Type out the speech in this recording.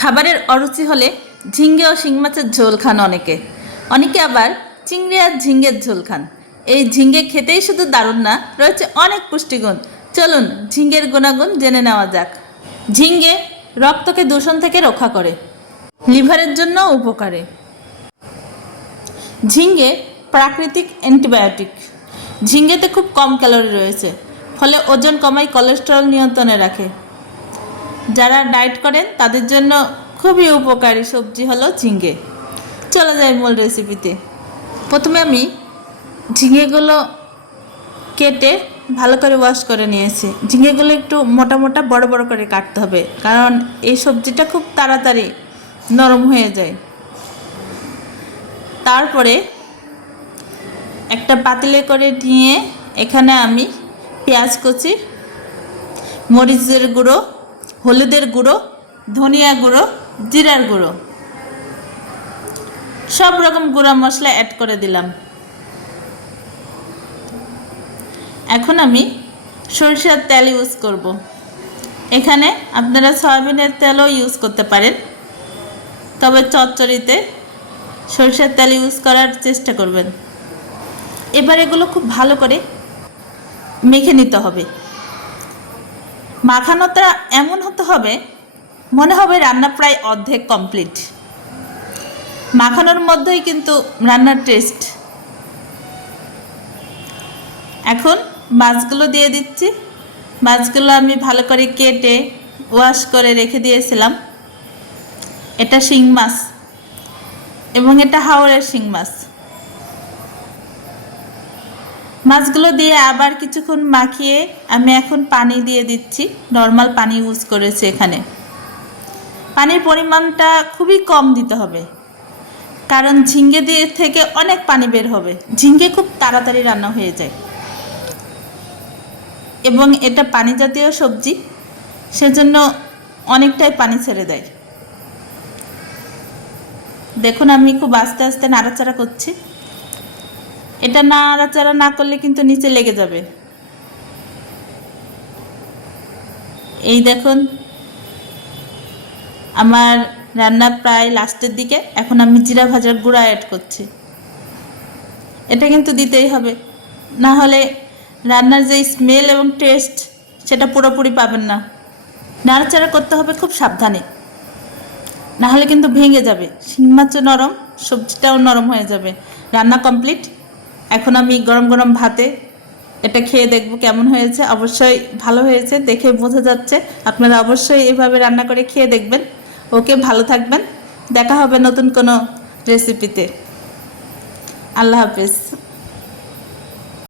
খাবারের অরুচি হলে ঝিঙ্গে ও শিং মাছের ঝোল খান অনেকে। অনেকে আবার চিংড়ি আর ঝিঙ্গের ঝোল খান। এই ঝিঙ্গে খেতেই শুধু দারুণ না, রয়েছে অনেক পুষ্টিগুণ। চলুন ঝিঙ্গের গুণাগুণ জেনে নেওয়া যাক। ঝিঙ্গে রক্তকে দূষণ থেকে রক্ষা করে, লিভারের জন্য উপকারে। ঝিঙ্গে প্রাকৃতিক অ্যান্টিবায়োটিক। ঝিঙ্গেতে খুব কম ক্যালোরি রয়েছে, ফলে ওজন কমাই কোলেস্টেরল নিয়ন্ত্রণে রাখে। যারা ডায়েট করেন, তাদের জন্য খুবই উপকারী সবজি হলো ঝিঙ্গে চলে যাই মূল রেসিপিতে প্রথমে আমি ঝিঙেগুলো কেটে ভালো করে ওয়াশ করে নিয়েছি। ঝিঙেগুলো একটু মোটা মোটা, বড় বড় করে কাটতে হবে, কারণ এই সবজিটা খুব তাড়াতাড়ি নরম হয়ে যায়। তারপরে একটা পাতিলে করে নিয়ে এখানে আমি পেঁয়াজ কুচি, মরিচের গুঁড়ো হলুদের গুঁড়ো, ধনিয়া গুঁড়ো, জিরার গুঁড়ো। সব রকম গুঁড়া মশলা অ্যাড করে দিলাম। এখন আমি সরিষার তেল ইউজ করব। এখানে আপনারা সয়াবিনের তেলও ইউজ করতে পারেন। তবে চচ্চড়িতে সরিষার তেল ইউজ করার চেষ্টা করবেন। এবার এগুলো খুব ভালো করে মেখে নিতে হবে। মাখানোটা এমন হতে হবে, মনে হবে রান্না প্রায় অর্ধেক কমপ্লিট মাখানোর মধ্যেই কিন্তু রান্নার টেস্ট এখন মাছগুলো দিয়ে দিচ্ছি। মাছগুলো আমি ভালো করে কেটে ওয়াশ করে রেখে দিয়েছিলাম। এটা শিং মাছ এবং এটা হাওড়ের শিং মাছ। মাছগুলো দিয়ে আবার কিছুক্ষণ মাখিয়ে আমি এখন পানি দিয়ে দিচ্ছি। নর্মাল পানি ইউজ করেছি এখানে। পানির পরিমাণটা খুবই কম দিতে হবে। কারণ ঝিঙ্গে দিয়ে থেকে অনেক পানি বের হবে। ঝিঙ্গে খুব তাড়াতাড়ি রান্না হয়ে যায়। এবং এটা পানি জাতীয় সবজি, সেজন্য অনেকটাই পানি ছেড়ে দেয়। দেখুন আমি খুব আস্তে আস্তে নাড়াচাড়া করছি। এটা নাড়াচাড়া না করলে কিন্তু নিচে লেগে যাবে। এই দেখুন। আমার রান্না প্রায় লাস্টের দিকে। এখন আমি জিরা ভাজার গুঁড়া অ্যাড করছি। এটা কিন্তু দিতেই হবে। না হলে রান্নার যে স্মেল এবং টেস্ট সেটা পুরোপুরি পাবেন না। নাড়াচাড়া করতে হবে খুব সাবধানে। না হলে কিন্তু ভেঙে যাবে। শিং মাছও নরম, সবজিটাও নরম হয়ে যাবে। রান্না কমপ্লিট এখন আমি গরম গরম ভাতে এটা খেয়ে দেখব কেমন হয়েছে। অবশ্যই ভালো হয়েছে, দেখে বোঝা যাচ্ছে। আপনারা অবশ্যই এভাবে রান্না করে খেয়ে দেখবেন। ওকে, ভালো থাকবেন। দেখা হবে নতুন কোনো রেসিপিতে আল্লাহ হাফেজ।